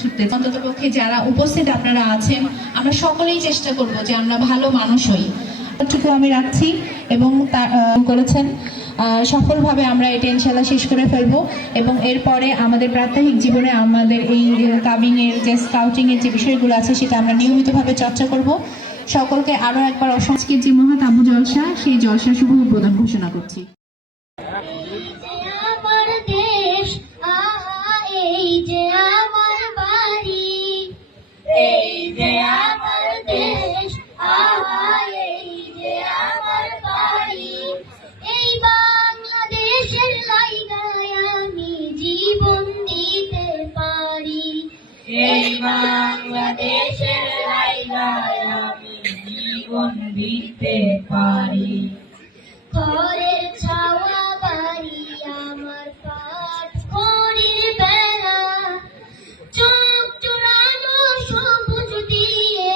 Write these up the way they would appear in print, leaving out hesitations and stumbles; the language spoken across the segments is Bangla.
ছুটতে। অন্ততপক্ষে যারা উপস্থিত আপনারা আছেন, আমরা সকলেই চেষ্টা করব যে আমরা ভালো মানুষ হই। এতটুকু আমি রাখছি এবং করেছেন সফলভাবে আমরা এটা ইনশাল্লাহ শেষ করে ফেলবো এবং এরপরে আমাদের প্রাত্যহিক জীবনে আমাদের এই কাবিংয়ের যে স্কাউটিংয়ের যে বিষয়গুলো আছে সেটা আমরা নিয়মিতভাবে চর্চা করব। সকলকে আরও একবার অসংস্কৃত যে মহৎ আবু জলসা, সেই জলসা শুভ উদ্বোধন ঘোষণা করছি। এই বাংলাদেশের লাইগায় আমি জীবন দিতে পারি। ঘরের ছাওয়া বাড়ি আমার পাট খড়ির বেড়া, চোখ জোড়ানো সবুজ দিয়ে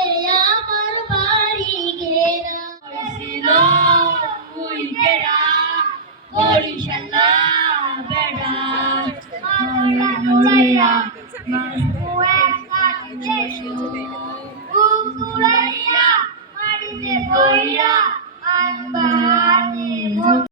আমার বাড়ি ঘেরা। বরিশাল